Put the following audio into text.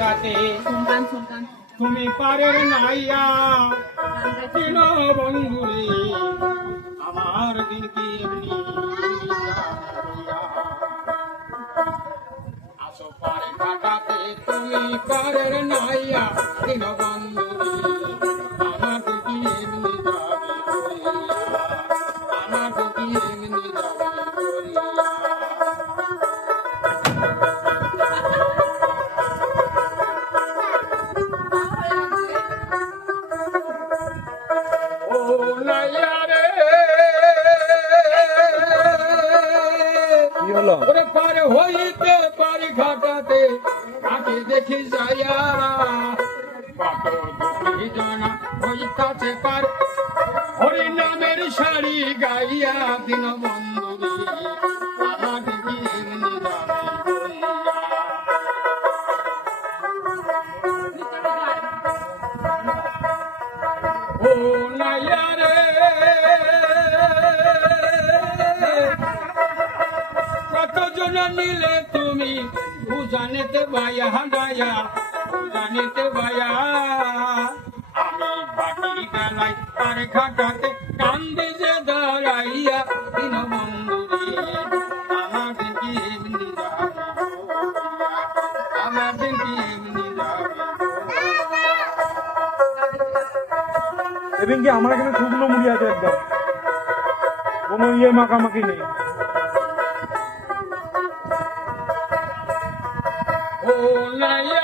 ঘাটাতে তুমি পারের নাইয়া দিন বন্ধুরে আমার দিন কি এমনি আসো পারে ঘাটাতে তুমি পারের নাইয়া দিন বন্ধুরে আমার দিন কি এমনি যাবে বলিয়া আমার দিন কি এমনি যাবে বলিয়া ওরে পার হইতে পারি ঘাটাতে কাকে দেখি যাইয়া কত দুঃখী জানা হইতাছে পার হরি নামের শাড়ি গাইয়া দিন বন্ধুরে আমার দিকে এমনি যাবে বলিয়া ও নাইয়া রে কতজন নিলে তুমি বুঝানিতে ভাইয়া হাঁটাইয়া বুঝানিতে ভাইয়া আমি বাকি বেলায় তার ঘাটাতে কান্দে যে দাঁড়াইয়া দিন বন্ধুরে আমার দিন কি এমনি যাবে আমার দিন কি এমনি যাবে এবং কি আমার এখানে শুকনো মুড়ি আছে একদম, কোনো ইয়ে মাখামাখি নেই। ও নাইয়া